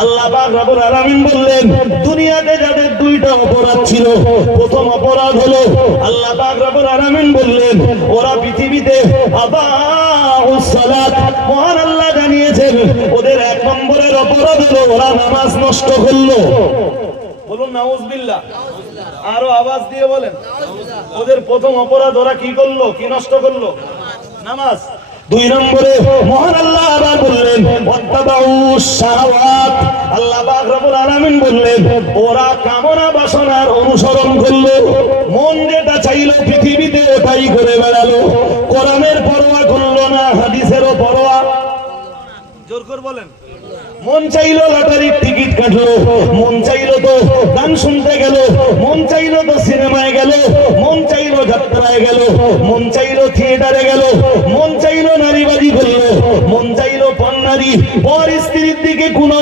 আল্লাহ পাক রব্বুল আলামিন বললেন দুনিয়াতে যাদের দুইটা অপরাধ ছিল, প্রথম অপরাধ হলো আল্লাহ পাক রব্বুল আলামিন বললেন ওরা পৃথিবীতে আদাউস সালাত, মহান আল্লাহ জানিয়েছেন ওদের এক নম্বরের অপরাধ হলো ওরা নামাজ নষ্ট করলো। বলুন নাউজুবিল্লাহ, আরো আওয়াজ দিয়ে বলেন। ওদের প্রথম অপরাধ ওরা কি করলো, কি নষ্ট করলো? নামাজ। দুই নম্বরে মহান আল্লাহ আবার বললেন ওয়াত্তাবাউস শাহাওয়াত, আল্লাহ পাক রব্বুল আলামিন বললেন ওরা কামনা বাসনার অনুসরণ করলো, মন যেটা চাইলো পৃথিবীতে ওটাই করে বেড়ালো, কোরআনের পরোয়া করলো না, হাদিসেরও পরোয়া। জোর করে বলেন। মন চাইলো লটারির টিকিট কাটলো, মন চাইলো তো গান শুনতে গেল, মন চাইলো তো সিনেমায় গেল, মন চাইলো যাত্রায় গেল, মন চাইলো থিয়েটারে গেল, মন চাইলো নারীবাজি করলো, মন চাইলো পর নারী পর স্ত্রীর দিকে কোন